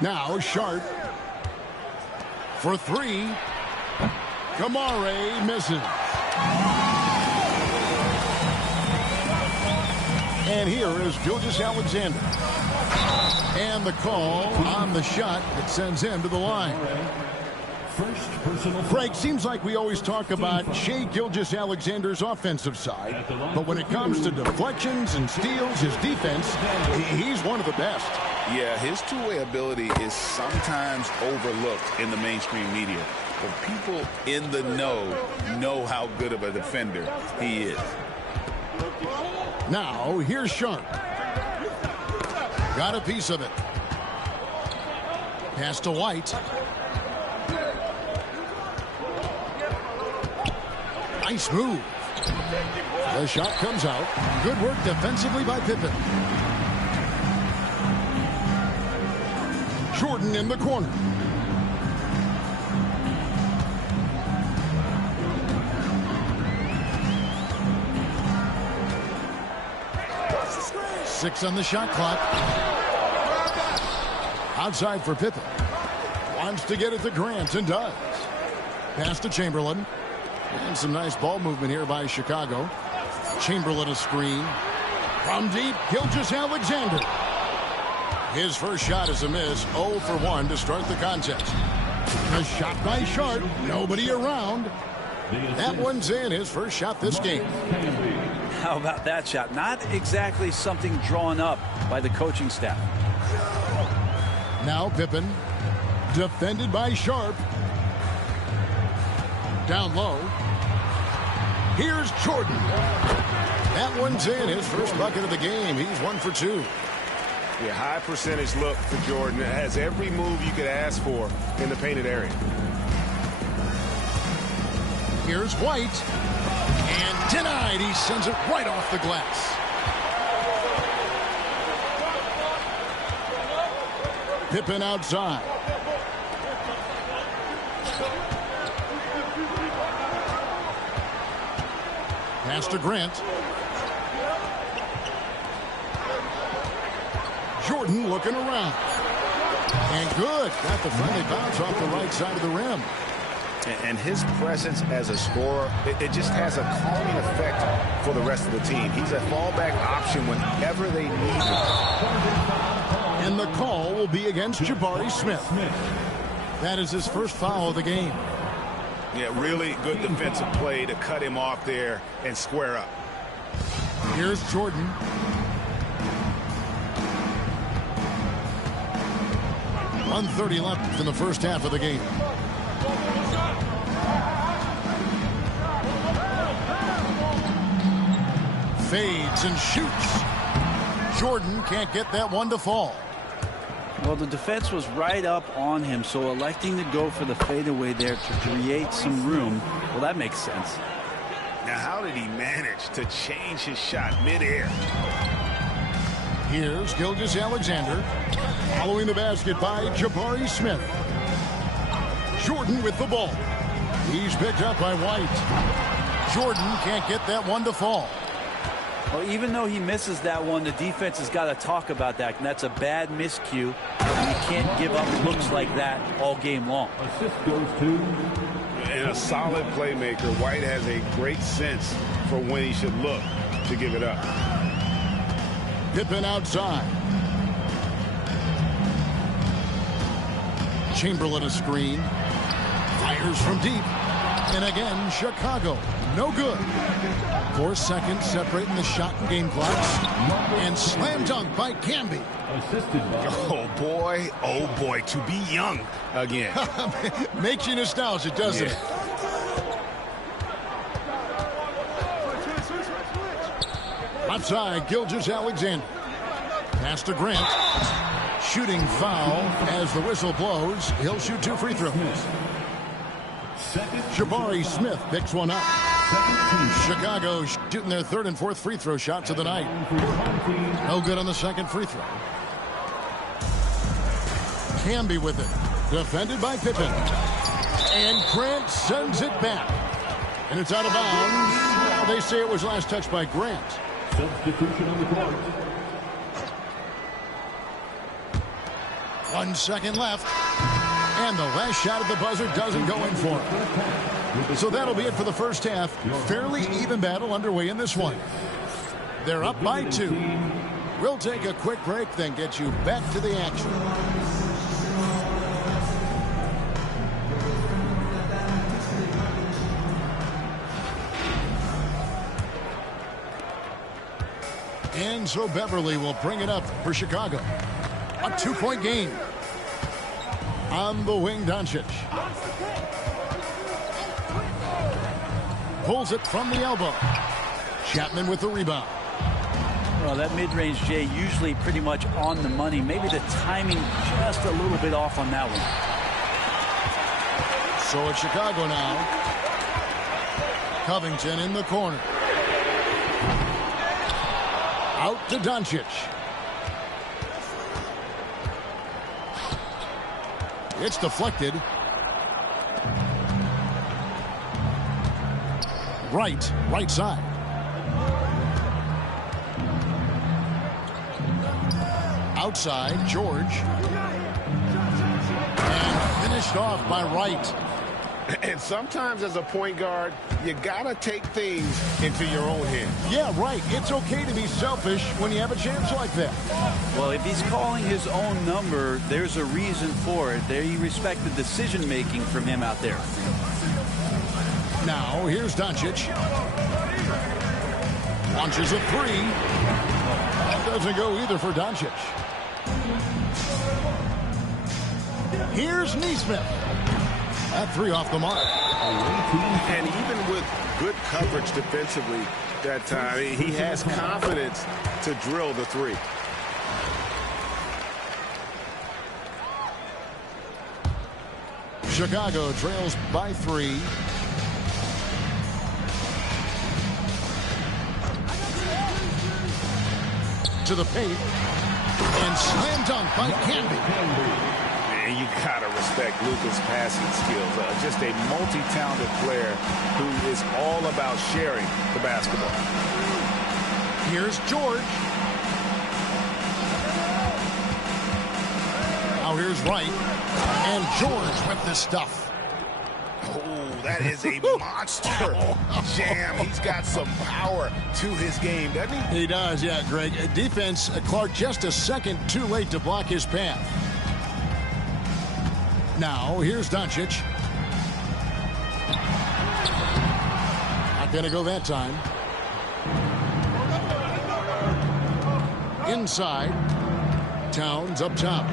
Now Sharp for three. Kamare misses. And here is Gilgeous-Alexander. And the call on the shot that sends him to the line. Craig, seems like we always talk about Shai Gilgeous-Alexander's offensive side, but when it comes to deflections and steals, his defense, he's one of the best. Yeah, his two-way ability is sometimes overlooked in the mainstream media, but people in the know how good of a defender he is. Now, here's Sharp. Got a piece of it. Pass to White. Nice move. The shot comes out. Good work defensively by Pippen. Jordan in the corner. Six on the shot clock. Outside for Pippen. Wants to get it to Grant and does. Pass to Chamberlain. And some nice ball movement here by Chicago. Chamberlain a screen. From deep, Gilgeous-Alexander. His first shot is a miss. 0 for 1 to start the contest. A shot by Sharp. Nobody around. That one's in. His first shot this game. How about that shot? Not exactly something drawn up by the coaching staff. Now Pippen. Defended by Sharp. Down low. Here's Jordan. That one's in. His first bucket of the game. He's 1 for 2. Yeah, high percentage look for Jordan. It has every move you could ask for in the painted area. Here's White. And denied. He sends it right off the glass. Pippen outside. Pass to Grant. Jordan looking around. And good. Got the friendly bounce off the right side of the rim. And his presence as a scorer, it just has a calming effect for the rest of the team. He's a fallback option whenever they need him. And the call will be against Jabari Smith. That is his first foul of the game. Yeah, really good defensive play to cut him off there and square up. Here's Jordan. .130 left in the first half of the game. Fades and shoots. Jordan can't get that one to fall. Well, the defense was right up on him, so electing to go for the fadeaway there to create some room, well, that makes sense. Now, how did he manage to change his shot midair? Here's Gilgeous-Alexander. Following the basket by Jabari Smith. Jordan with the ball. He's picked up by White. Jordan can't get that one to fall. Well, even though he misses that one, the defense has got to talk about that, and that's a bad miscue. You can't give up looks like that all game long. Assist goes to... And a solid playmaker, White has a great sense for when he should look to give it up. Pippen outside. Chamberlain a screen. Fires from deep. And again, Chicago. No good. 4 seconds separating the shot and game clocks. And slam dunk by Camby. Oh boy, to be young again. Makes you nostalgic, doesn't it? Outside, Gilgeous-Alexander. Pass to Grant. Shooting foul as the whistle blows. He'll shoot 2 free throws. Jabari Smith picks one up. Chicago shooting their 3rd and 4th free throw shots of the night. No good on the 2nd free throw. Camby with it. Defended by Pippen. And Grant sends it back. And it's out of bounds. Well, they say it was last touched by Grant. Substitution on the court. 1 second left. And the last shot at the buzzer doesn't go in for him. So that'll be it for the first half. Fairly even battle underway in this one. They're up by 2. We'll take a quick break, then get you back to the action. And so Beverly will bring it up for Chicago. A 2-point game. On the wing, Doncic. Pulls it from the elbow. Chapman with the rebound. Well, that mid-range, Jay, usually pretty much on the money. Maybe the timing just a little bit off on that one. So it's Chicago now. Covington in the corner. Out to Doncic. It's deflected. Right side. Outside, George. And finished off by Wright. And sometimes as a point guard, you gotta take things into your own hands. Yeah, right. It's okay to be selfish when you have a chance like that. Well, if he's calling his own number, there's a reason for it. They respect the decision-making from him out there. Now, here's Doncic. Launches a 3. That doesn't go either for Doncic. Here's Nesmith. That 3 off the mark. And even with good coverage defensively that time, he has confidence to drill the 3. Chicago trails by 3. To the paint. And slam dunk by Candy. And you gotta respect Luka's passing skills. Just a multi-talented player who is all about sharing the basketball. Here's George. Now here's Wright. And George with the stuff. Oh, that is a monster jam. He's got some power to his game, doesn't he? He does, yeah, Greg. Defense, Clark just a second too late to block his path. Now, here's Doncic. Not going to go that time. Inside. Towns up top.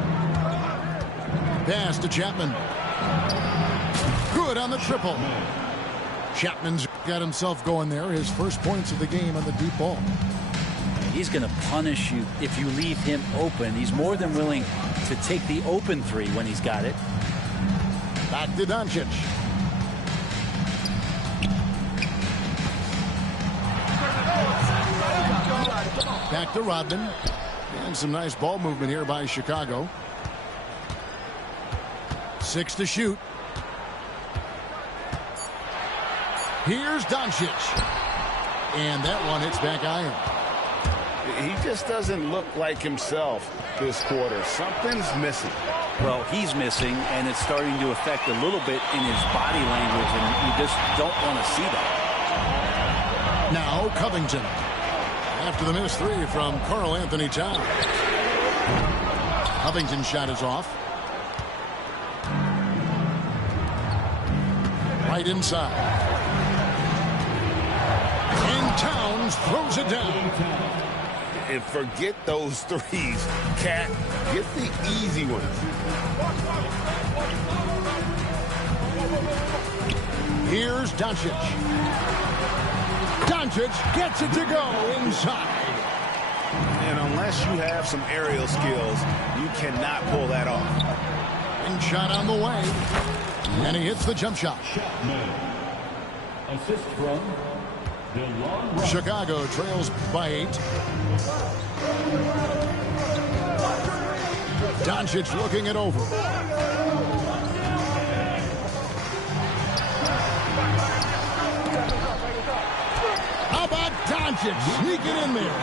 Pass to Chapman. Good on the triple. Chapman's got himself going there. His first points of the game on the deep ball. He's going to punish you if you leave him open. He's more than willing to take the open 3 when he's got it. Back to Doncic. Back to Rodman. And some nice ball movement here by Chicago. 6 to shoot. Here's Doncic. And that one hits back iron. He just doesn't look like himself this quarter. Something's missing. Well, he's missing, and it's starting to affect a little bit in his body language, and you just don't want to see that. Now Covington. After the missed 3 from Karl Anthony Towns. Covington's shot is off. Right inside. And Towns throws it down. And forget those 3s. Cat, get the easy ones. Here's Doncic. Doncic gets it to go inside. And unless you have some aerial skills, you cannot pull that off. And shot on the way. And he hits the jump shot. Assist from Chicago trails by 8. Doncic looking it over. How about Doncic sneaking in there?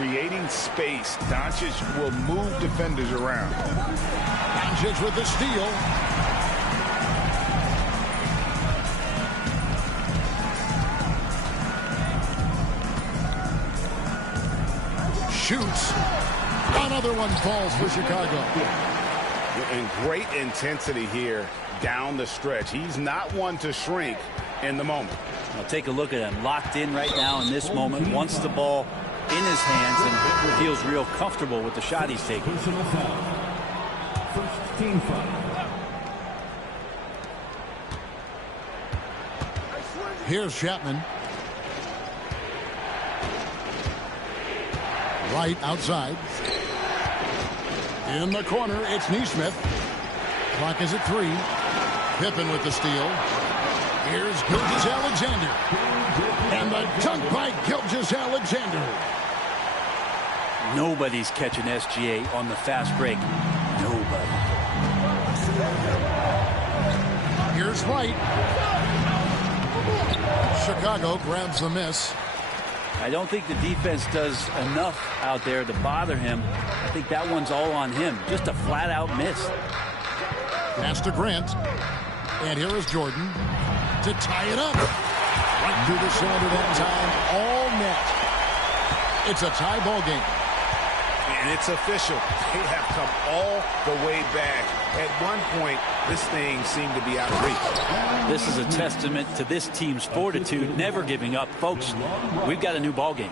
creating space. Doncic will move defenders around. Doncic with the steal. Shoots. Another one falls for Chicago. And great intensity here down the stretch. He's not one to shrink in the moment. Now take a look at him. Locked in right now in this moment. Wants the ball in his hands and feels real comfortable with the shot he's taking. Personal foul. First team foul. Here's Chapman. Right outside. In the corner, it's Nesmith. Clock is at 3. Pippen with the steal. Here's Gilgeous-Alexander. And the dunk by Gilgeous-Alexander. Nobody's catching SGA on the fast break. Nobody. Here's White. Chicago grabs the miss. I don't think the defense does enough out there to bother him. I think that one's all on him. Just a flat-out miss. Pass to Grant. And here is Jordan to tie it up. Right through the cylinder that time. All net. It's a tie ball game. And it's official. They have come all the way back. At one point, this thing seemed to be out of reach. This is a testament to this team's fortitude, never giving up. Folks, we've got a new ball game.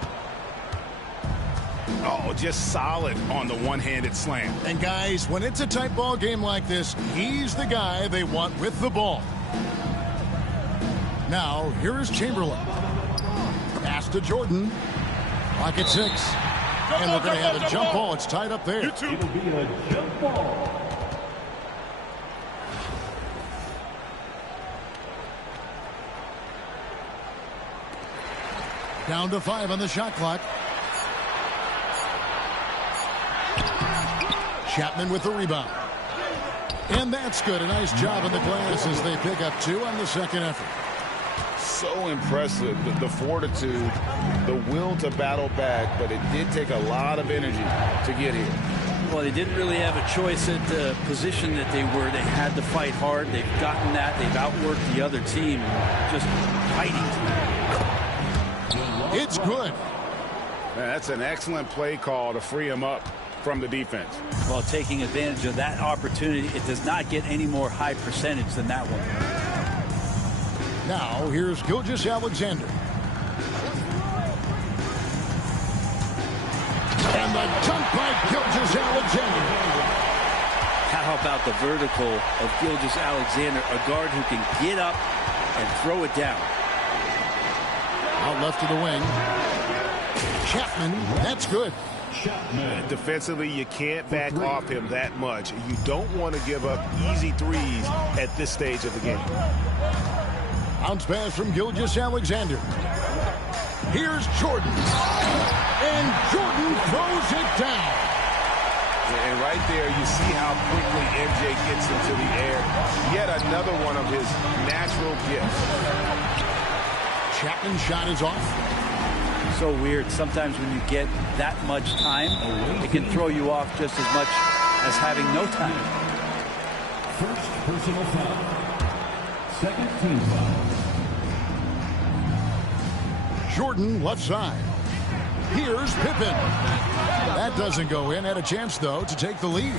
Oh, just solid on the one-handed slam. And guys, when it's a tight ball game like this, he's the guy they want with the ball. Now, here is Chamberlain. Pass to Jordan. Clock at 6. And we're going to have a jump ball. It's tied up there. It'll be a jump ball. Down to 5 on the shot clock. Chapman with the rebound. And that's good. A nice job in the glass as they pick up 2 on the second effort. So impressive, the fortitude, the will to battle back, but it did take a lot of energy to get here. Well, they didn't really have a choice at the position that they were. They had to fight hard. They've gotten that. They've outworked the other team. Just fighting. It's good. That's an excellent play call to free him up from the defense. Well, taking advantage of that opportunity, it does not get any more high percentage than that one. Now, here's Gilgeous-Alexander. And the dunk by Gilgeous-Alexander. How about the vertical of Gilgeous-Alexander, a guard who can get up and throw it down. Out left to the wing. Chapman, that's good. Defensively, you can't back off him that much. You don't want to give up easy threes at this stage of the game. Bounce pass from Gilgeous-Alexander. Here's Jordan. And Jordan throws it down. And right there, you see how quickly MJ gets into the air. Yet another one of his natural gifts. Chapman's shot is off. So weird. Sometimes when you get that much time, it can throw you off just as much as having no time. First personal foul. Second team foul. Jordan left side. Here's Pippen. That doesn't go in. Had a chance, though, to take the lead.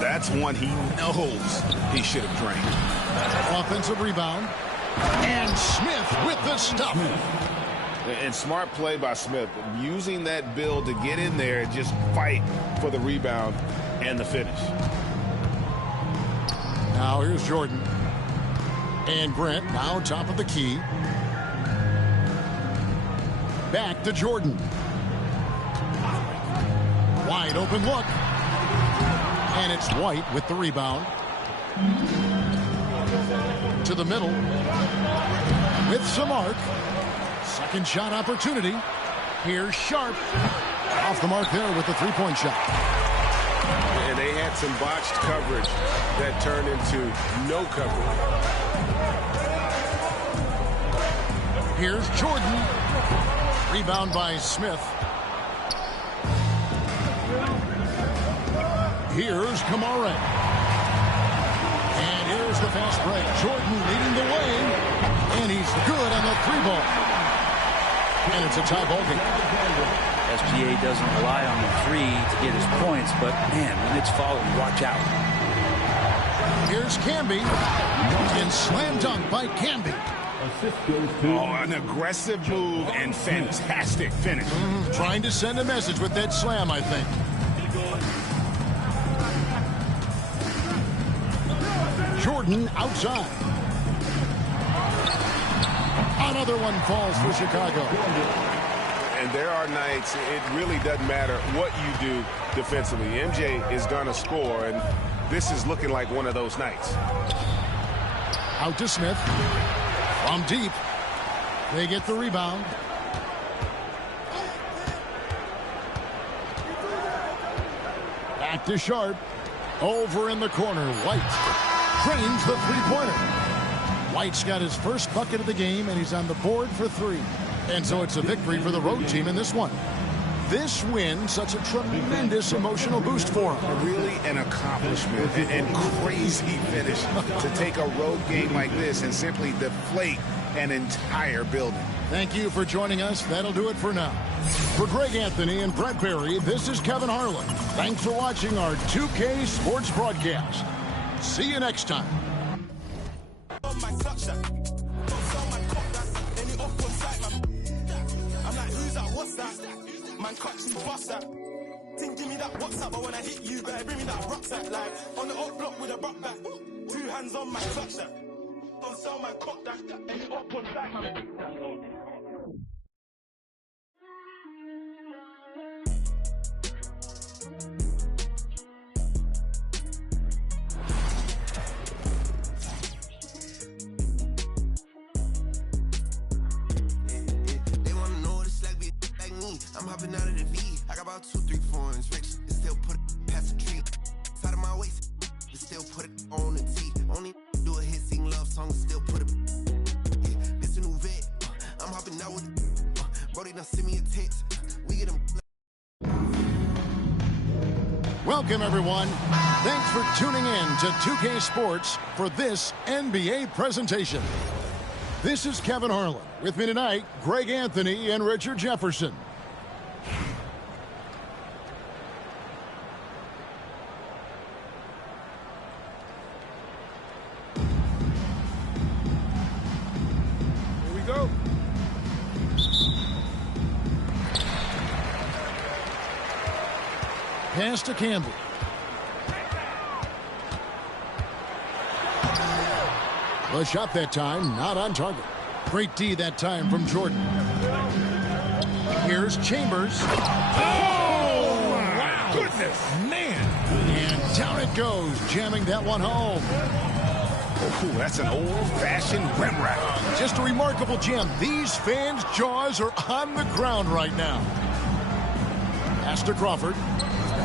That's one he knows he should have drained. Offensive rebound. And Smith with the stuff. And smart play by Smith, using that build to get in there and just fight for the rebound and the finish. Now here's Jordan. And Grant now top of the key. Back to Jordan. Wide open look. And it's White with the rebound. To the middle. With some arc. Second shot opportunity. Here's Sharp. Off the mark there with the three-point shot. And they had some botched coverage that turned into no coverage. Here's Jordan. Rebound by Smith. Here's Kamara. And here's the fast break. Jordan leading the way. And he's good on the 3-ball. And it's a tie ball game. SGA doesn't rely on the 3 to get his points, but man, when it's fouled, watch out. Here's Camby. And slam dunk by Camby. Assist goes to an aggressive move and fantastic finish. Trying to send a message with that slam, I think. Jordan outside. Another one falls for Chicago. And there are nights it really doesn't matter what you do defensively. MJ is going to score, and this is looking like one of those nights. Out to Smith. From deep. They get the rebound. Back to Sharp. Over in the corner. White trains the three-pointer. White's got his first bucket of the game, and he's on the board for 3. And so it's a victory for the road team in this one. This win, such a tremendous emotional boost for him. Really an accomplishment and crazy finish to take a road game like this and simply deflate an entire building. Thank you for joining us. That'll do it for now. For Greg Anthony and Brett Barry, this is Kevin Harlan. Thanks for watching our 2K Sports broadcast. See you next time. Man, catch me, bust that. Think, give me that WhatsApp, but when I hit you, better bring me that rucksack. Like, on the up block with a buck back. 2 hands on my clutch that. Don't sell my cock that. And you up on back, man. I'm hopping out of the V. I got about 2, 3 foreigns rich. And still put it past the tree. Side of my waist. And still put it on the T. Only do a hit, sing love songs. Still put it. Yeah, this a new vet. I'm hopping out with it. Brody done send me a text. We get them. Welcome, everyone. Thanks for tuning in to 2K Sports for this NBA presentation. This is Kevin Harlan. With me tonight, Greg Anthony and Richard Jefferson. Here we go. Pass to Campbell. The shot that time, not on target. Great D that time from Jordan. Here's Chambers. Oh, wow. Goodness, man. And down it goes, jamming that one home. Oh, that's an old-fashioned rim rack. Just a remarkable jam. These fans' jaws are on the ground right now. Pass to Crawford.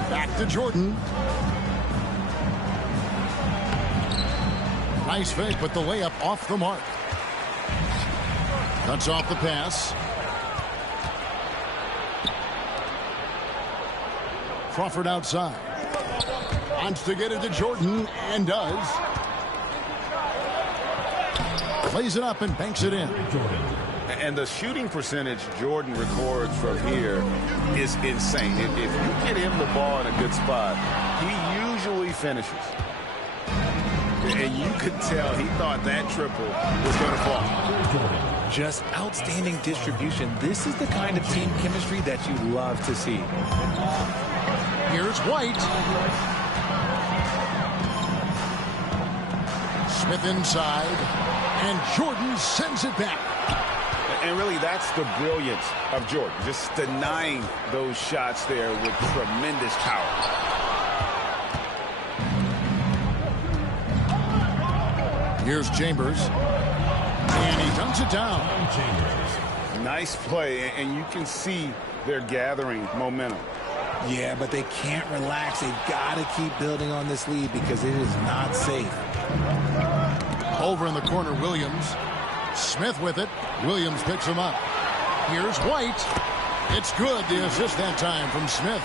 Back to Jordan. Nice fake, but the layup off the mark. Cuts off the pass. Crawford outside. Wants to get it to Jordan, and does. Plays it up and banks it in. And the shooting percentage Jordan records from here is insane. If you get him the ball in a good spot, he usually finishes. And you could tell he thought that triple was going to fall. Just outstanding distribution. This is the kind of team chemistry that you love to see. Here's White. Smith inside. And Jordan sends it back. And really, that's the brilliance of Jordan. Just denying those shots there with tremendous power. Here's Chambers. And he dunks it down. Nice play, and you can see they're gathering momentum. Yeah, but they can't relax. They've got to keep building on this lead because it is not safe. Over in the corner, Williams. Smith with it. Williams picks him up. Here's White. It's good. The assist that time from Smith.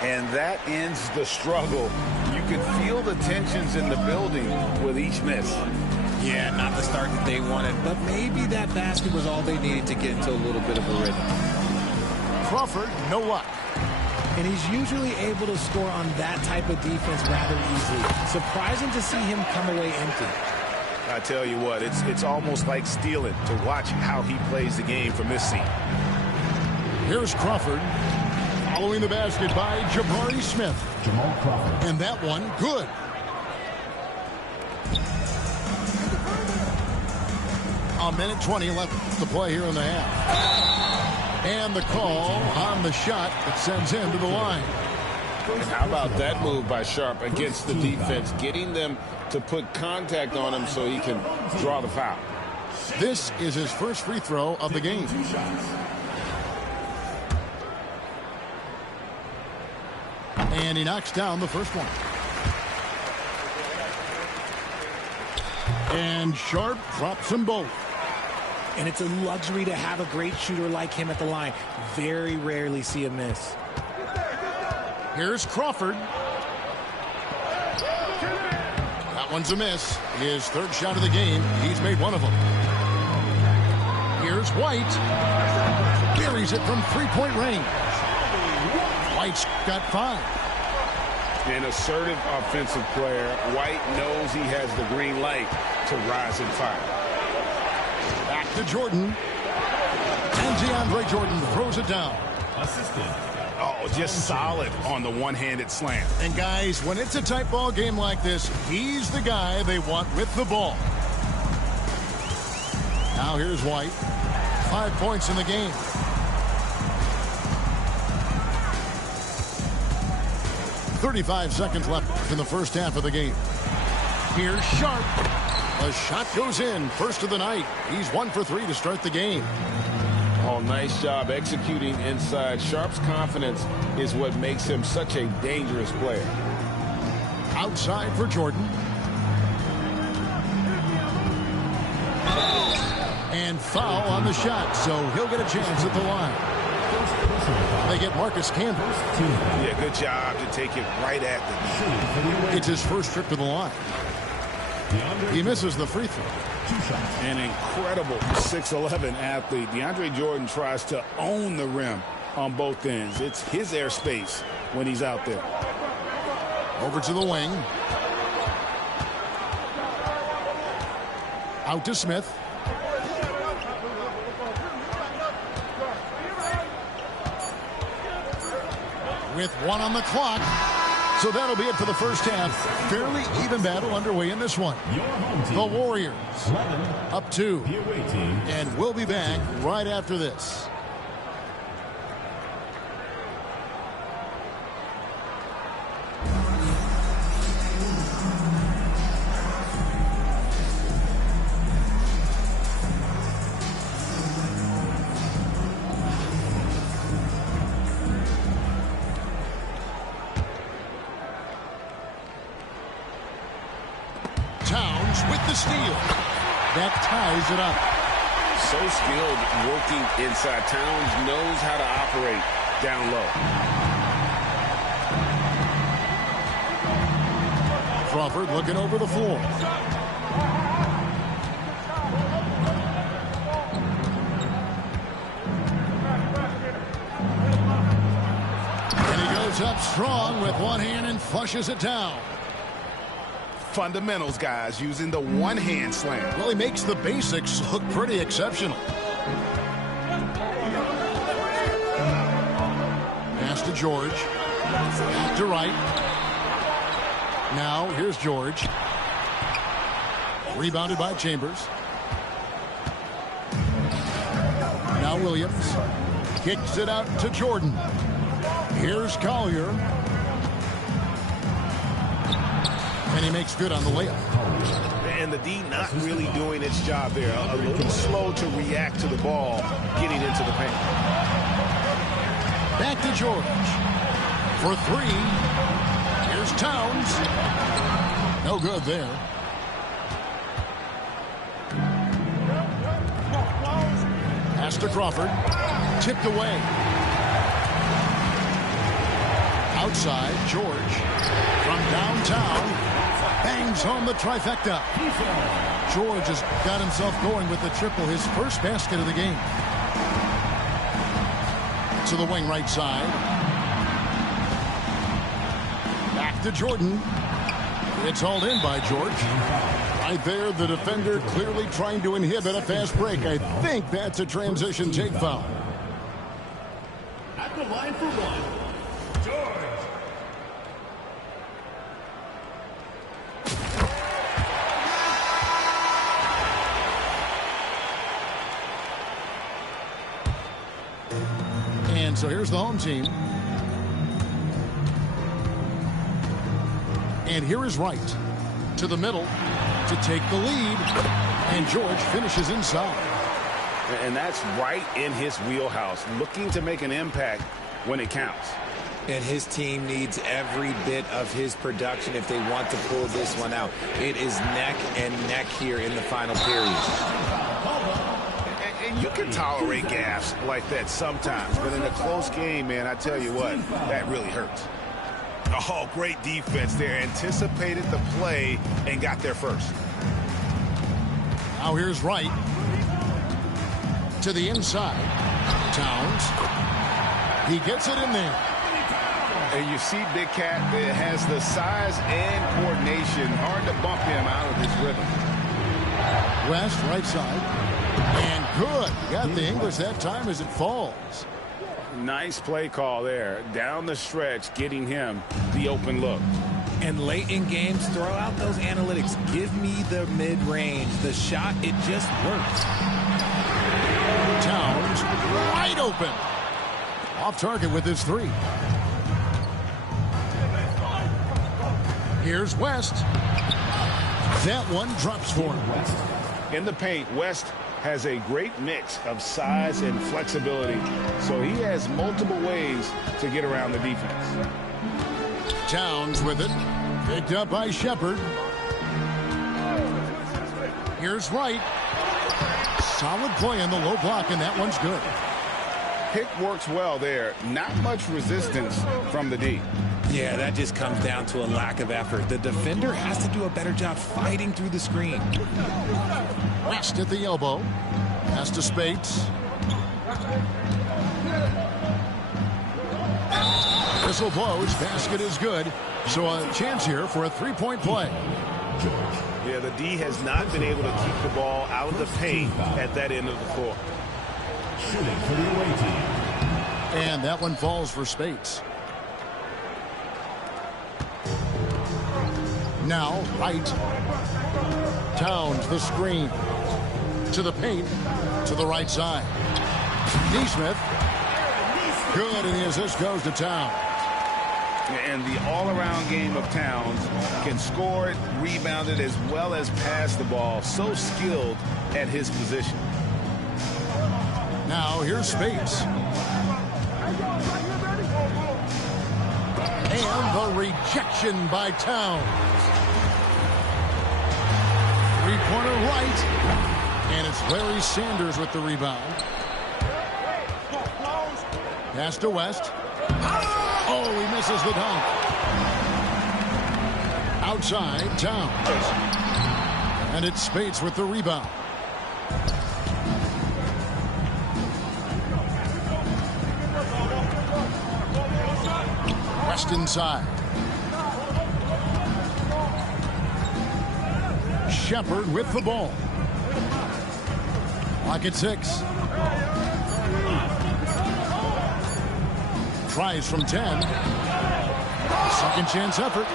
And that ends the struggle. You can feel the tensions in the building with each miss. Yeah, not the start that they wanted, but maybe that basket was all they needed to get into a little bit of a rhythm. Crawford, no luck. And he's usually able to score on that type of defense rather easily. Surprising to see him come away empty. I tell you what, it's almost like stealing to watch how he plays the game from this seat. Here's Crawford. Following the basket by Jabari Smith. Jamal Crawford. And that one, good. A minute 20 left to play here in the half. And the call on the shot that sends him to the line. And how about that move by Sharp against the defense, getting them to put contact on him so he can draw the foul. This is his first free throw of the game. And he knocks down the first one. And Sharp drops them both. And it's a luxury to have a great shooter like him at the line. Very rarely see a miss. Here's Crawford. That one's a miss. His third shot of the game. He's made one of them. Here's White. Buries it from three-point range. White's got 5. An assertive offensive player. White knows he has the green light to rise and fire. Back to Jordan. And DeAndre Jordan throws it down. Assistant. Oh, just solid on the one-handed slam. And guys, when it's a tight ball game like this, he's the guy they want with the ball. Now here's White. 5 points in the game. .35 seconds left in the first half of the game. Here's Sharp. A shot goes in. First of the night. He's 1 for 3 to start the game. Oh, nice job executing inside. Sharp's confidence is what makes him such a dangerous player. Outside for Jordan. And foul on the shot, so he'll get a chance at the line. They get Marcus Camby. Yeah, good job to take it right at the net. It's his first trip to the line. He misses the free throw. An incredible 6'11" athlete. DeAndre Jordan tries to own the rim on both ends. It's his airspace when he's out there. Over to the wing. Out to Smith. With 1 on the clock. So that'll be it for the first half. Fairly even battle underway in this one. The Warriors up 2. And we'll be back right after this. With the steal. That ties it up. So skilled working inside. Towns knows how to operate down low. Crawford looking over the floor. And he goes up strong with one hand and flushes it down. Fundamentals, guys, using the one-hand slam. Well, he makes the basics look pretty exceptional. Pass to George. Back to Wright. Now, here's George. Rebounded by Chambers. Now Williams. Kicks it out to Jordan. Here's Collier. And he makes good on the layup. And the D not really doing its job there. A little slow to react to the ball getting into the paint. Back to George. For 3. Here's Towns. No good there. Pass to Crawford. Tipped away. Outside, George from downtown bangs home the trifecta. George has got himself going with the triple, his first basket of the game. To the wing right side. Back to Jordan. It's hauled in by George. Right there, the defender clearly trying to inhibit a fast break. I think that's a transition take foul. At the line for one, George. And so here's the home team. And here is Wright to the middle to take the lead. And George finishes inside. And that's right in his wheelhouse, looking to make an impact when it counts. And his team needs every bit of his production if they want to pull this one out. It is neck and neck here in the final period. And you can tolerate gaffes like that sometimes, but in a close game, man, I tell you what, that really hurts. Oh, great defense there. Anticipated the play and got there first. Now here's Wright. To the inside. Towns. He gets it in there. And you see Big Cat has the size and coordination. Hard to bump him out of his rhythm. West, right side. And good. Got the English that time as it falls. Nice play call there. Down the stretch, getting him the open look. And late in games, throw out those analytics. Give me the mid-range. The shot, it just works. Towns wide open. Off target with his three. Here's West. That one drops for him. In the paint, West has a great mix of size and flexibility, so he has multiple ways to get around the defense. Towns with it. Picked up by Shepard. Here's Wright. Solid play in the low block, and that one's good. Pick works well there. Not much resistance from the D. Yeah, that just comes down to a lack of effort. The defender has to do a better job fighting through the screen. West at the elbow. Pass to Spates. Whistle blows. Basket is good. So a chance here for a three-point play. Yeah, the D has not been able to keep the ball out of the paint at that end of the court. Shooting for the away team. And that one falls for Spates. Now, Wright. Towns, the screen. To the paint. To the right side. Neesmith. Good, and the assist goes to Towns. And the all-around game of Towns can score it, rebound it, as well as pass the ball. So skilled at his position. Now, here's Spates. And the rejection by Towns. Three-pointer right. And it's Larry Sanders with the rebound. Pass to West. Oh, he misses the dunk. Outside, Towns. And it's Spates with the rebound. West inside. Shepard with the ball. Clock at 6. Tries from 10. Second chance effort.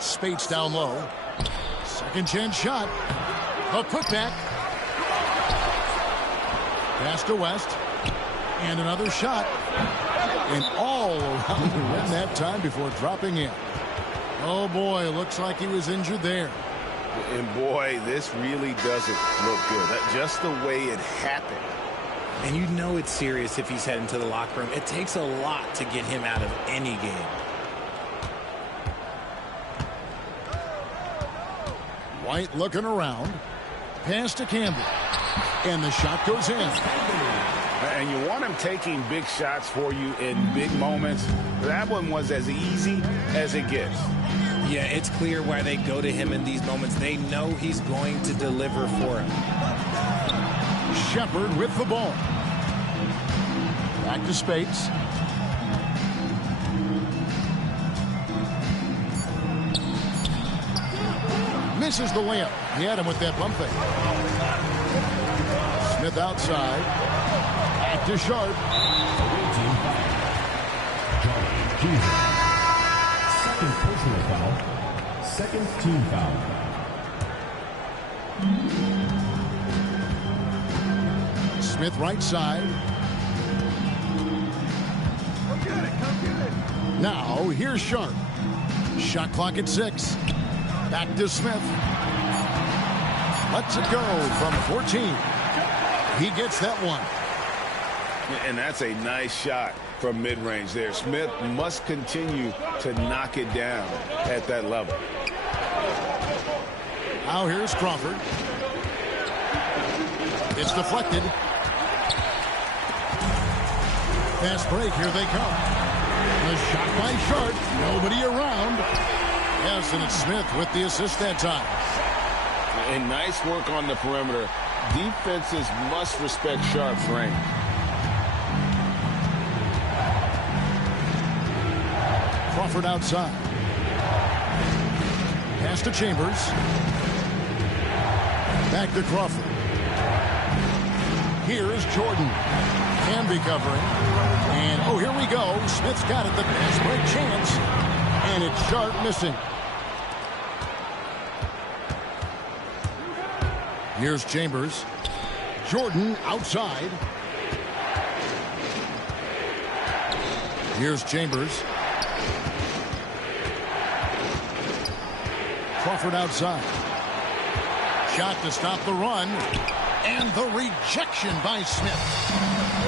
Spates down low. Second chance shot. A putback. Pass to West. And another shot. And all around the rim that time before dropping in. Oh boy, looks like he was injured there. And boy, this really doesn't look good. Just the way it happened. And you know it's serious if he's heading to the locker room. It takes a lot to get him out of any game. White looking around. Pass to Campbell. And the shot goes in. And you want him taking big shots for you in big moments. That one was as easy as it gets. Yeah, it's clear why they go to him in these moments. They know he's going to deliver for him. Shepard with the ball. Back to Spates. Misses the layup. He had him with that bump fake. Smith outside. Back to Sharp. Second personal foul. Second team foul. Smith right side. Now here's Sharp. Shot clock at 6. Back to Smith. Lets it go from 14. He gets that one. And that's a nice shot from mid-range there. Smith must continue to knock it down at that level. Now here's Crawford. It's deflected. Fast break. Here they come. The shot by Sharp. Nobody around. Yes, and it's Smith with the assist that time. And nice work on the perimeter. Defenses must respect Sharp's range. Crawford outside. Pass to Chambers. Back to Crawford. Here is Jordan. Canby covering. And, oh, here we go. Smith's got it. The fast break chance. And it's Sharp missing. Here's Chambers. Jordan outside. Here's Chambers. Crawford outside. Shot to stop the run. And the rejection by Smith.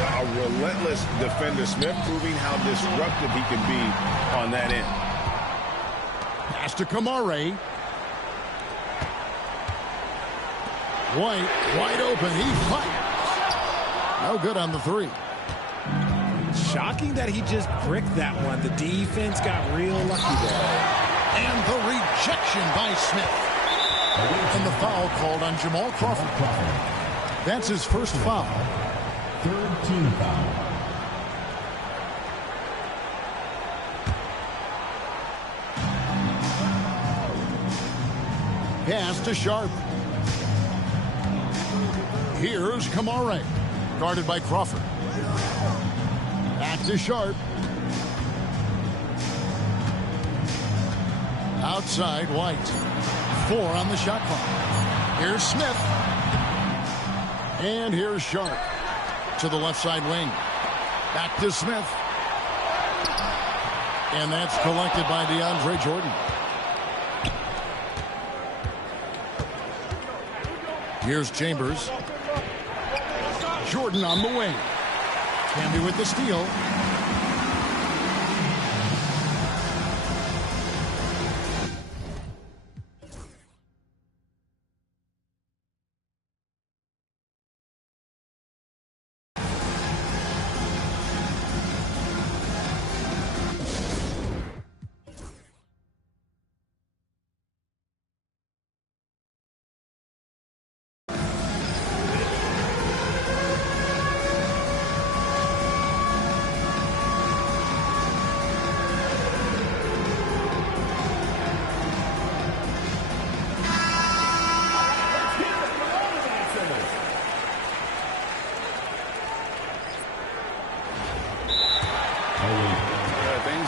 A relentless defender. Smith proving how disruptive he can be on that end. Pass to Kamare. White, wide open. He fires. No good on the 3. Shocking that he just bricked that one. The defense got real lucky there. And the rejection by Smith. And the foul called on Jamal Crawford. That's his first foul. Third team foul. Pass to Sharp. Here's Kamare. Guarded by Crawford. Back to Sharp. Outside, White. 4 on the shot clock. Here's Smith. And here's Sharp. To the left side wing. Back to Smith. And that's collected by DeAndre Jordan. Here's Chambers. Jordan on the wing. Canby with the steal.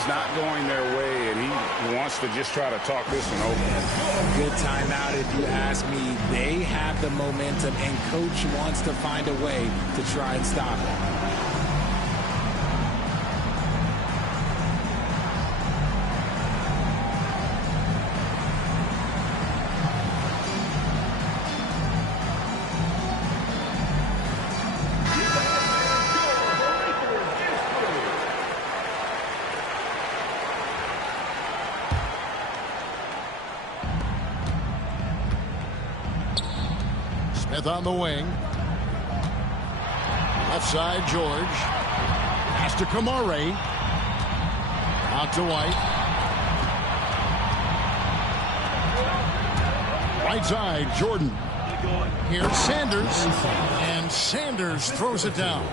Not going their way, and he wants to just try to talk this one over. Good timeout if you ask me. They have the momentum, and coach wants to find a way to try and stop it. Smith on the wing. Left side, George. Pass to Kamare. Out to White. Right side, Jordan. Here's Sanders. And Sanders throws it down.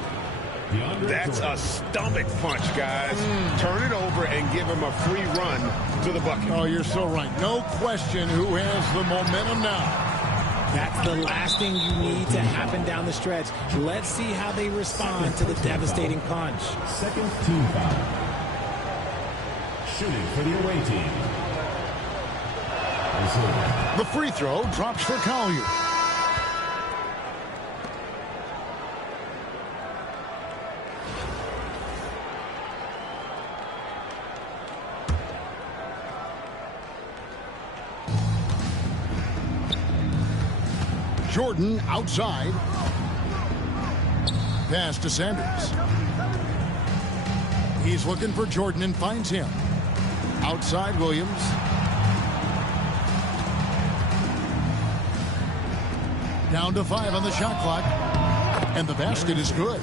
That's a stomach punch, guys. Turn it over and give him a free run to the bucket. Oh, you're so right. No question who has the momentum now. That's the last thing you need to happen down the stretch. Let's see how they respond to the devastating punch. Second team foul. Shooting for the away team. The free throw drops for Collier. Jordan outside. Pass to Sanders. He's looking for Jordan and finds him. Outside Williams. Down to 5 on the shot clock. And the basket is good.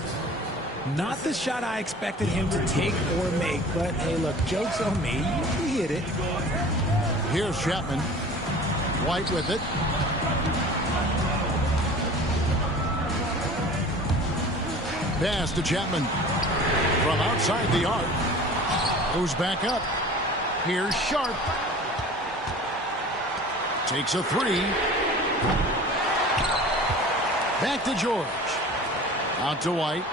Not the shot I expected him to take or make, but hey, look, joke's on me. He hit it. Here's Chapman. White with it. Pass to Chapman. From outside the arc. Goes back up. Here's Sharp. Takes a 3. Back to George. Out to White.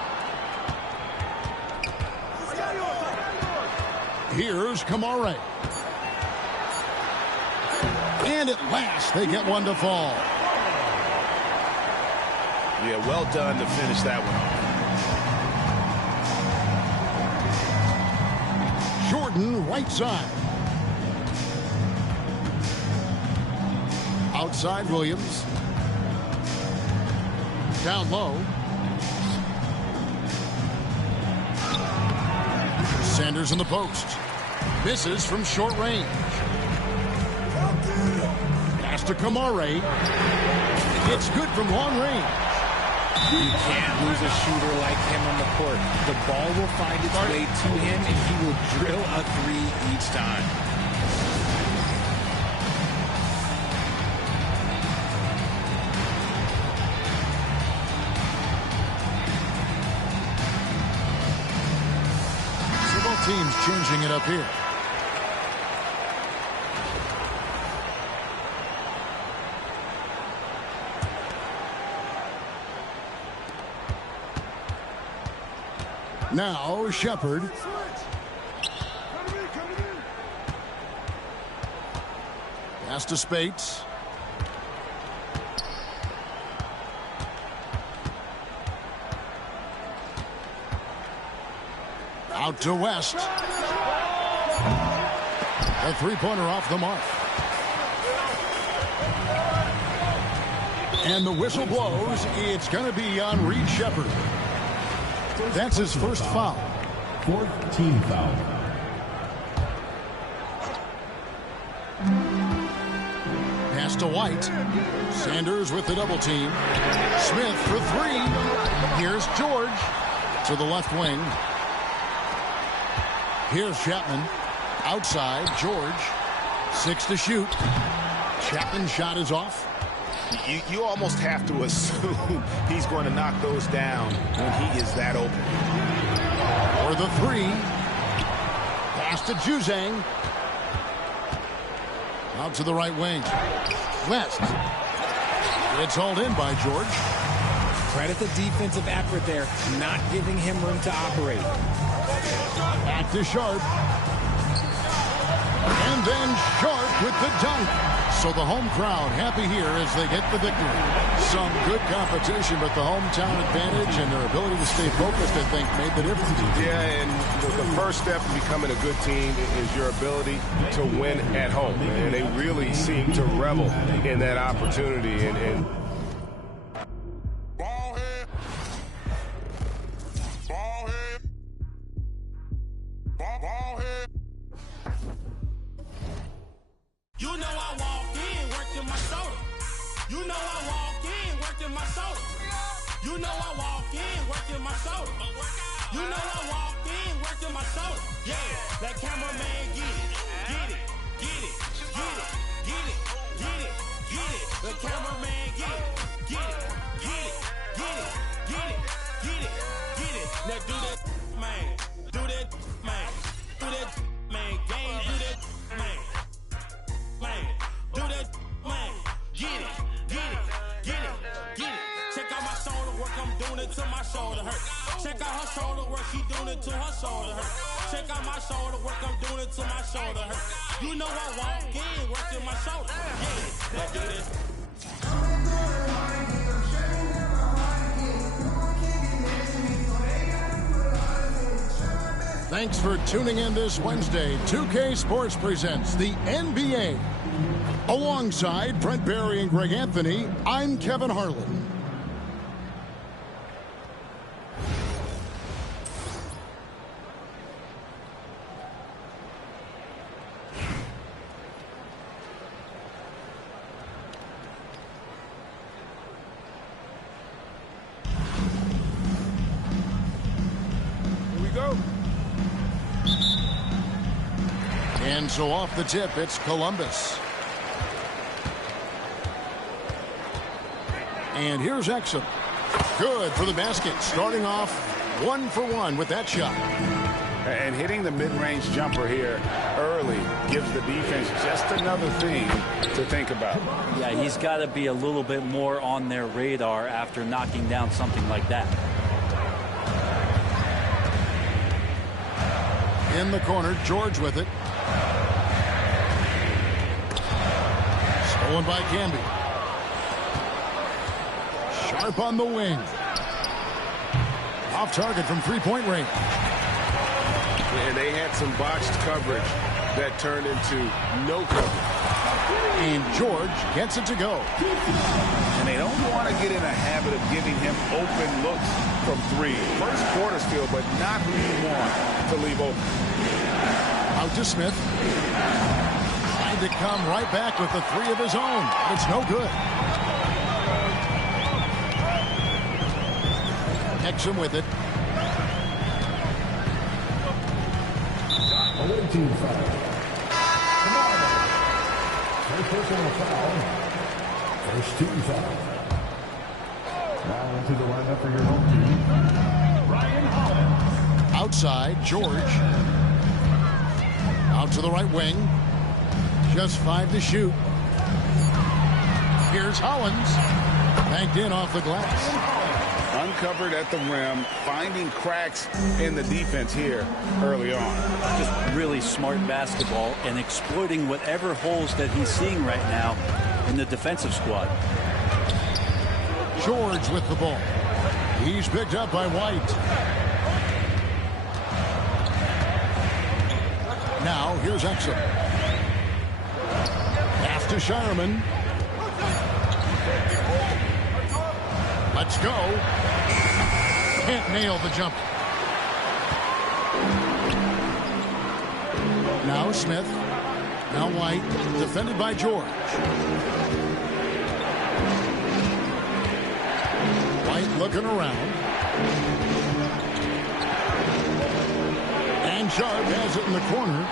Here's Kamare. And at last, they get one to fall. Yeah, well done to finish that one off. Jordan, right side. Outside Williams. Down low. Sanders in the post. Misses from short range. Pass to Kamare. It's good from long range. You can't lose a shooter like him on the court. The ball will find its way to him, and he will drill a 3 each time. So both teams changing it up here. Now, Shepard. Pass to Spates. Out to West. A three-pointer off the mark. And the whistle blows. It's going to be on Reed Shepard. That's his first foul. Fourth team foul. Pass to White. Sanders with the double team. Smith for 3. Here's George to the left wing. Here's Chapman. Outside, George. 6 to shoot. Chapman's shot is off. You almost have to assume he's going to knock those down when he is that open. For the 3. Pass to Juzang. Out to the right wing. West. It's hauled in by George. Credit the defensive effort there, not giving him room to operate. Back to Sharp. And then Sharp with the dunk. So the home crowd happy here as they get the victory. Some good competition, but the hometown advantage and their ability to stay focused, I think, made the difference. Yeah, and the first step in becoming a good team is your ability to win at home. And they really seem to revel in that opportunity. And You know I walk in, worked in my soda. You know I walk in, worked in my soda. You know I walk in, working my shoulder. You know I walk in, working my shoulder. Yeah, that cameraman get it, get it, get it, get it, get it, get it, get it. The cameraman get it, get it, get it, get it, get it, get it, get it. Now do that, man. Do that, man. Do that, man. Game, do that, man. Man, do that, man. Get it, get it, get it, get it. Check out my shoulder work, I'm doing it till my shoulder hurt. Check out her shoulder work, she doing it till her shoulder hurt. Check out my shoulder work, I'm doing it till my shoulder hurt. You know I walk in, working my shoulder. Yeah, let's do this. Thanks for tuning in this Wednesday. 2K Sports presents the NBA. Alongside Brent Barry and Greg Anthony, I'm Kevin Harlan. And so off the tip, it's Columbus. And here's Exum. Good for the basket. Starting off 1 for 1 with that shot. And hitting the mid-range jumper here early gives the defense just another thing to think about. Yeah, he's got to be a little bit more on their radar after knocking down something like that. In the corner, George with it. Stolen by Camby. Sharp on the wing. Off target from three-point range. And they had some botched coverage that turned into no coverage. And George gets it to go. And they don't want to get in a habit of giving him open looks from three. First quarter still, but not who you want to leave open. Out to Smith. Trying to come right back with the three of his own. But it's no good. Exum with it. Away team foul. First personal foul. First team foul. Now into the lineup for your home team, Ryan Hollins. Outside, George. Out to the right wing. Just 5 to shoot. Here's Hollins. Banked in off the glass. Uncovered at the rim, finding cracks in the defense here early on. Just really smart basketball and exploiting whatever holes that he's seeing right now in the defensive squad. George with the ball. He's picked up by White. Now here's Exum. Pass to Shireman. Let's go. Can't nail the jump. Now Smith. Now White. Defended by George. White looking around. And Sharp has it in the corner.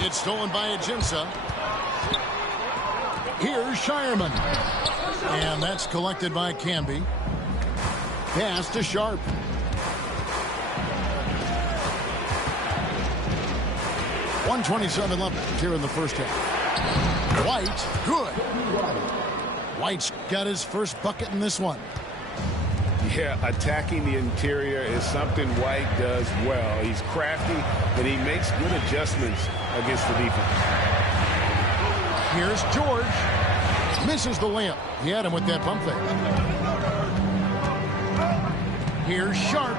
It's stolen by Ajinça. Here's Shireman. And that's collected by Camby. Pass to Sharp. .127 left here in the first half. White, good. White's got his first bucket in this one. Yeah, attacking the interior is something White does well. He's crafty, and he makes good adjustments against the defense. Here's George. Misses the layup. He had him with that pump fake. Here's Sharp.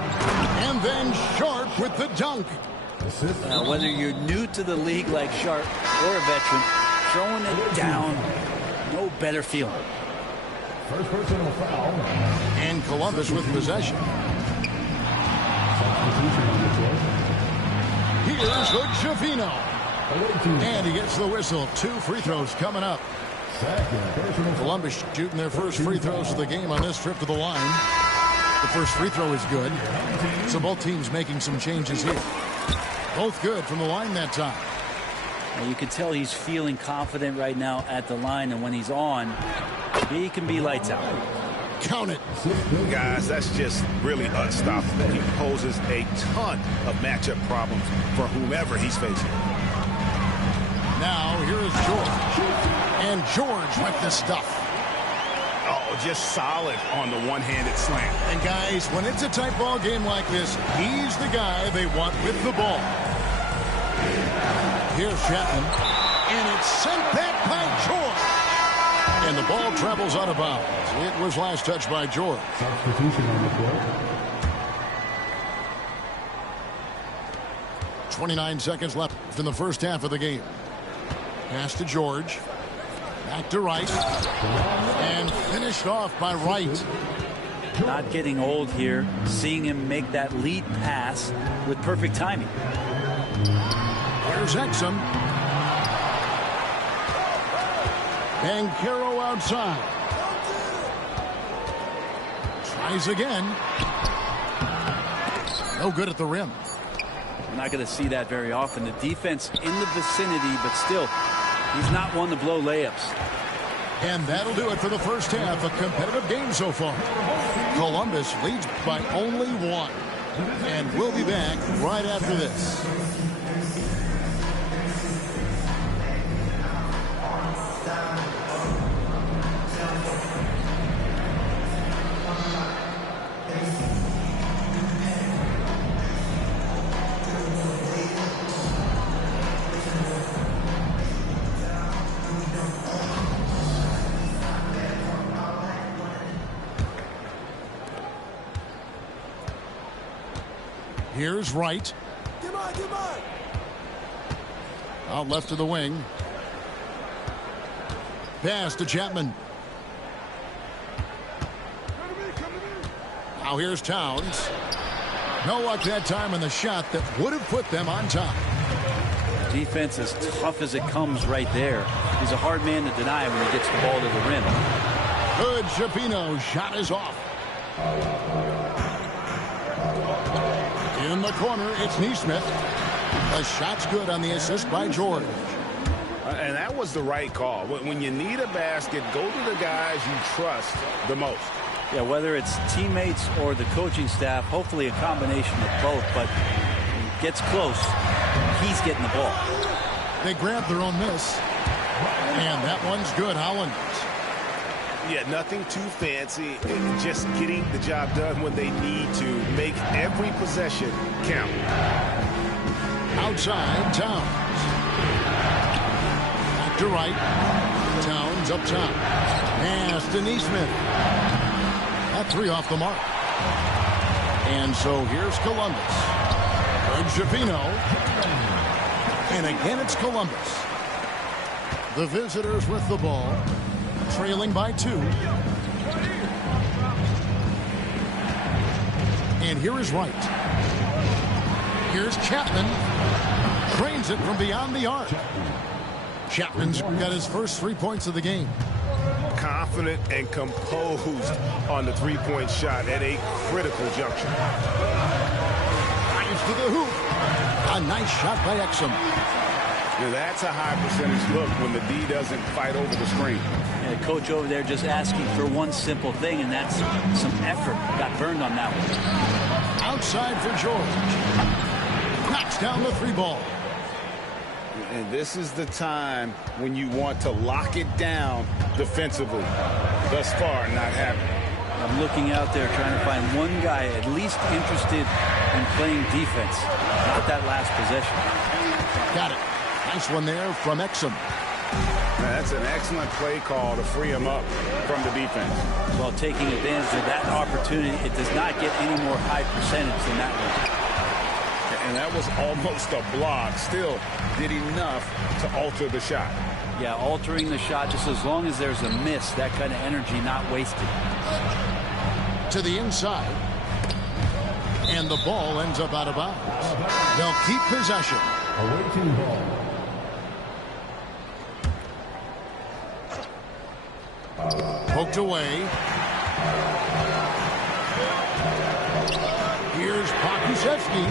And then Sharp with the dunk. Now, whether you're new to the league like Sharp or a veteran, throwing it down, no better feeling. First personal foul. And Columbus with possession. Here's Hood-Schifino. And he gets the whistle. 2 free throws coming up. Columbus shooting their first free throws of the game on this trip to the line. The first free throw is good. So both teams making some changes here. Both good from the line that time. Well, you can tell he's feeling confident right now at the line, and when he's on, he can be lights out. Count it. Guys, that's just really unstoppable. He poses a ton of matchup problems for whomever he's facing. Now, here is George. And George with the stuff. Oh, just solid on the one-handed slam. And guys, when it's a tight ball game like this, he's the guy they want with the ball. Here's Chapman. And it's sent back by George. And the ball travels out of bounds. It was last touched by George. Substitution on the court. 29 seconds left in the first half of the game. Pass to George. Back to Wright. And finished off by Wright. Not getting old here. Seeing him make that lead pass with perfect timing. Here's Exum. Banchero outside. Tries again. No good at the rim. We're not going to see that very often. The defense in the vicinity, but still, he's not one to blow layups. And that'll do it for the first half. A competitive game so far. Columbus leads by only one. And we'll be back right after this. Here's Wright. Out left to the wing. Pass to Chapman. Now here's Towns. No luck that time on the shot that would have put them on top. Defense as tough as it comes right there. He's a hard man to deny when he gets the ball to the rim. Good. Shapino. Shot is off. In the corner, it's Neesmith. The shot's good on the assist by George. And that was the right call. When you need a basket, go to the guys you trust the most. Yeah, whether it's teammates or the coaching staff, hopefully a combination of both. But when he gets close, he's getting the ball. They grab their own miss. And that one's good. Holland. Yeah, nothing too fancy. Just getting the job done when they need to. Make every possession count. Outside, Towns. Back to Wright. Towns up top. Pass to Neesmith. That three off the mark. And so here's Columbus. Good Shapino. And again it's Columbus. The visitors with the ball. Trailing by 2. And here is Wright. Here's Chapman. Drains it from beyond the arc. Chapman's got his first 3 points of the game. Confident and composed on the three-point shot at a critical juncture. Drives to the hoop. A nice shot by Exum. Now that's a high percentage look when the D doesn't fight over the screen. And the coach over there just asking for one simple thing, and that's some effort. Got burned on that one. Outside for George. Knocks down the 3 ball. And this is the time when you want to lock it down defensively. Thus far, not happening. I'm looking out there trying to find one guy at least interested in playing defense. Not that last possession. Got it. Nice one there from Exum. That's an excellent play call to free him up from the defense. Well, taking advantage of that opportunity, it does not get any more high percentage than that one. And that was almost a block. Still did enough to alter the shot. Yeah, altering the shot just as long as there's a miss, that kind of energy not wasted. To the inside. And the ball ends up out of bounds. They'll keep possession. Awaiting ball. Poked away. Pokusevski.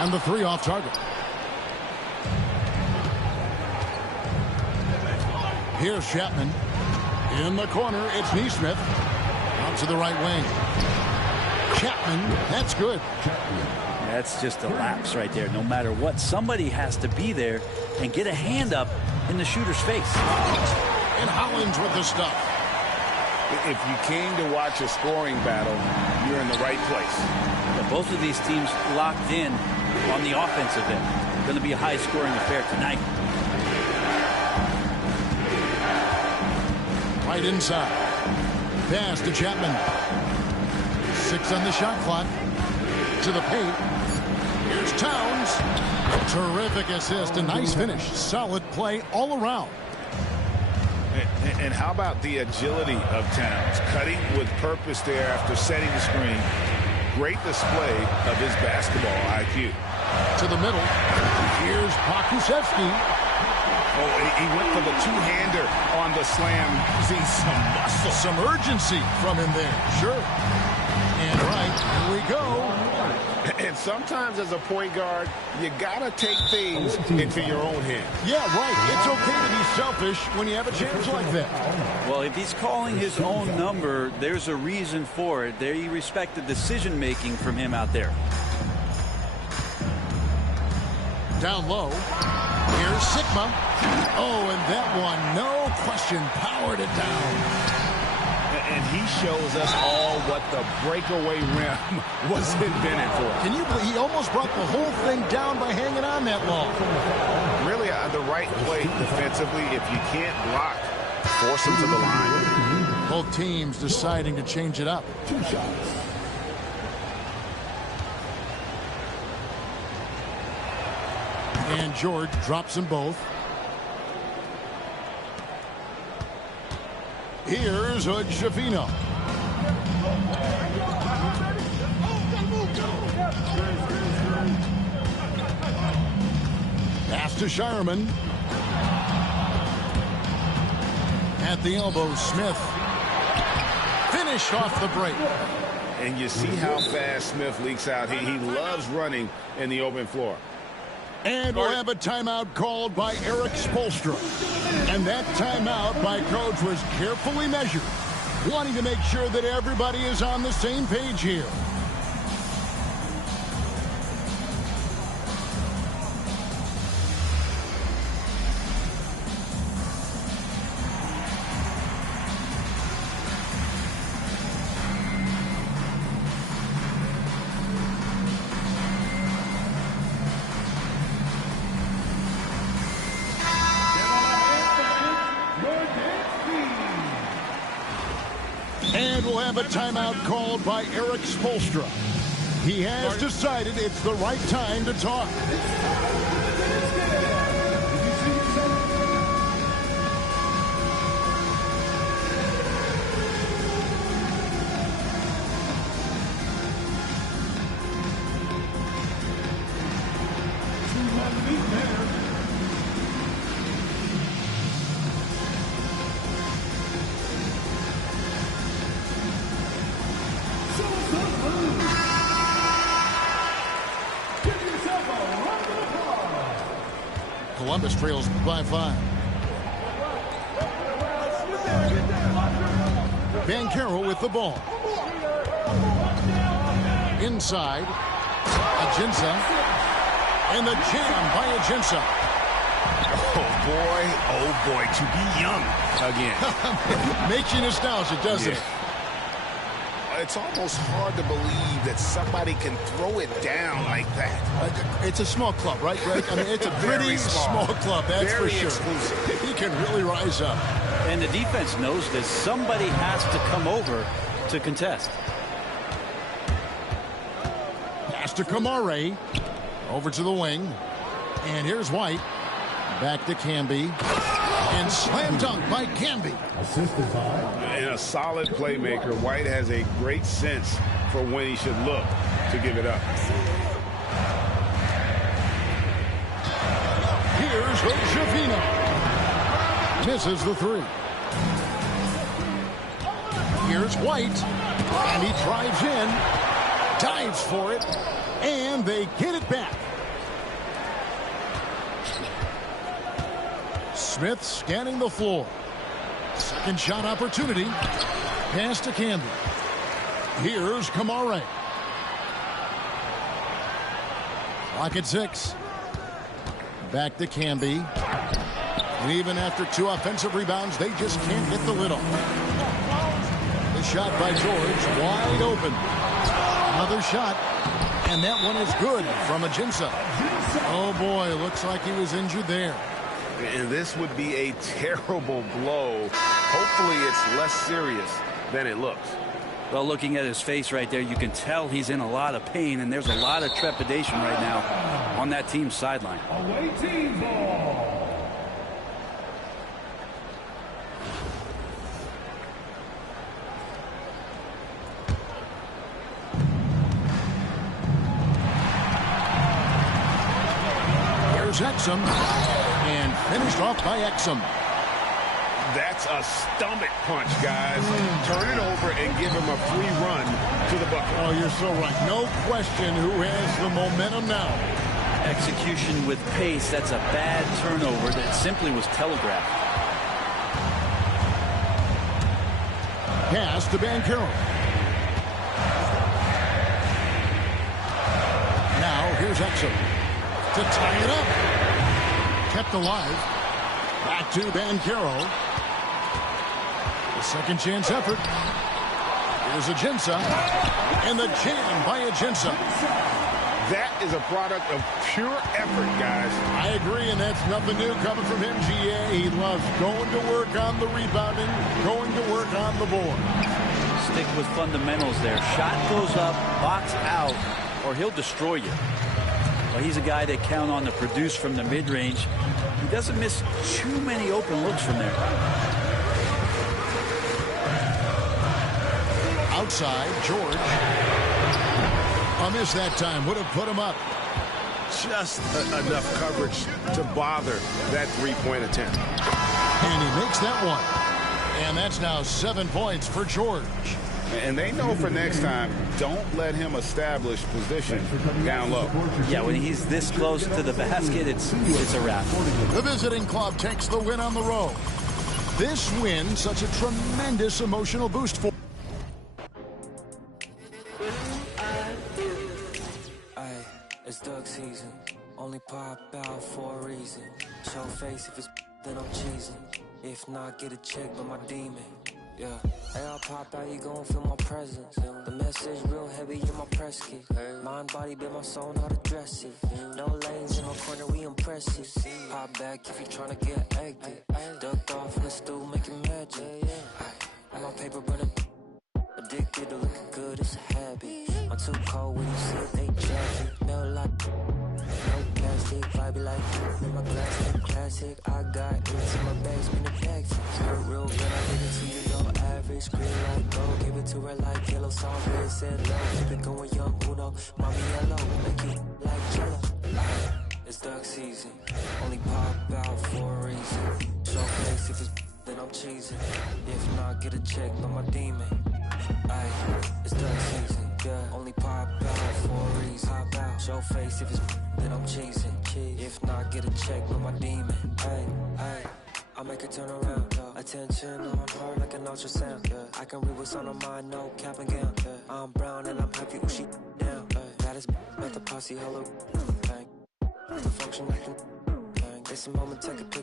And the 3 off target. Here's Chapman. In the corner, it's Neesmith. Out to the right wing. Chapman, that's good. That's just a lapse right there. No matter what, somebody has to be there and get a hand up in the shooter's face. And Hollins with the stuff. If you came to watch a scoring battle, you're in the right place. But both of these teams locked in on the offensive end. Going to be a high-scoring affair tonight. Right inside. Pass to Chapman. 6 on the shot clock. To the paint. Here's Towns. Terrific assist. A nice finish. Solid play all around. And how about the agility of Towns? Cutting with purpose there after setting the screen. Great display of his basketball IQ. To the middle. Here's Pokusevski. Oh, he went for the two-hander on the slam. Using some muscle. Some urgency from him there. Sure. And right, here we go. And sometimes as a point guard, you got to take things into your own hands. Yeah, right. It's okay to be selfish when you have a chance like that. Well, if he's calling his own number, there's a reason for it. They respect the decision-making from him out there. Down low. Here's Sigma. Oh, and that one, no question, powered it down. And he shows us all what the breakaway rim was invented for. Can you believe he almost brought the whole thing down by hanging on that long? Really, the right play defensively. If you can't block, force him to the line. Both teams deciding to change it up. 2 shots. And George drops them both. Here's Hood-Schifino. Pass to Shireman. At the elbow, Smith. Finish off the break. And you see how fast Smith leaks out. He loves running in the open floor. And we'll have a timeout called by Erik Spoelstra. And that timeout by Coach was carefully measured, wanting to make sure that everybody is on the same page here. And we'll have a timeout called by Erik Spoelstra. He has decided it's the right time to talk. Columbus trails by 5. Banchero with the ball. Inside. Ajinça. And the jam by Ajinça. Oh boy, to be young again. Makes you nostalgic, doesn't it? It's almost hard to believe that somebody can throw it down like that. It's a small club, right, Greg? I mean, it's a pretty small club, that's Very for sure. exclusive. He can really rise up. And the defense knows this. Somebody has to come over to contest. Pass to Kamare. Over to the wing. And here's White. Back to Camby. And slam dunk by Camby. Assisted by. And a solid playmaker. White has a great sense for when he should look to give it up. Here's Hood-Schifino. Misses the 3. Here's White. And he drives in. Dives for it. And they get it back. Smith scanning the floor. Second shot opportunity. Pass to Camby. Here's Kamare. Clock at 6. Back to Camby. And even after 2 offensive rebounds, they just can't get the lid off. The shot by George, wide open. Another shot, and that one is good from Ajinça. Oh boy, looks like he was injured there. And this would be a terrible blow. Hopefully it's less serious than it looks. Well, looking at his face right there, you can tell he's in a lot of pain, and there's a lot of trepidation right now on that team's sideline. Away team ball. Here's Exum, and finished off by Exum. That's a stomach punch, guys. Turn it over and give him a free run to the bucket. Oh, you're so right. No question who has the momentum now. Execution with pace, that's a bad turnover that simply was telegraphed. Pass to Banchero. Now here's Exum to tie it up. Kept alive. Back to Banchero. The second chance effort. Here's Ajinça. And the jam by Ajinça. That is a product of pure effort, guys. I agree, and that's nothing new coming from him, GA. He loves going to work on the rebounding, going to work on the board. Stick with fundamentals there. Shot goes up, box out, or he'll destroy you. Well, he's a guy they count on to produce from the mid-range. He doesn't miss too many open looks from there. Outside, George. A miss that time. Would have put him up. Just enough coverage to bother that three-point attempt. And he makes that one. And that's now 7 points for George. And they know for next time, don't let him establish position down low. Yeah, when he's this close to the basket, it's a wrap. The visiting club takes the win on the road. This win, such a tremendous emotional boost for. It's duck season, only pop out for a reason. Show face if it's then I'm cheesing. If not, get a check by my demon. Yeah, hey, I'll pop out, you gon' feel my presence. The message real heavy in my press kit. Mind, body, build my soul, how to dress it. No lanes in my corner, we impressive. Pop back if you tryna get active. Ducked off in the stool, making magic. On my paper, running. Addicted to looking good, it's a habit. I'm too cold when you see it, they jacket. Melt like no plastic, vibe like in my glass, like classic. I got into my bags, spin the bags. Hurt real good, I give it to you, no average. Green like gold, give it to her like yellow. Song red, said low, keep it going young, Uno. Mommy yellow, make it like jello. It's duck season, only pop out for a reason. Show face if it's then I'm cheesing. If not, get a check by my demon. It's duck season, yeah. Only pop out for a reason. Pop out, show face if it's then I'm cheesing. If not, get a check with my demon. I make her turn around. Attention on her like an ultrasound. I can read what's on her mind, no cap and gown. I'm brown and I'm happy when she down. That is at the posse, hello. The function I can. It's a moment, take a picture.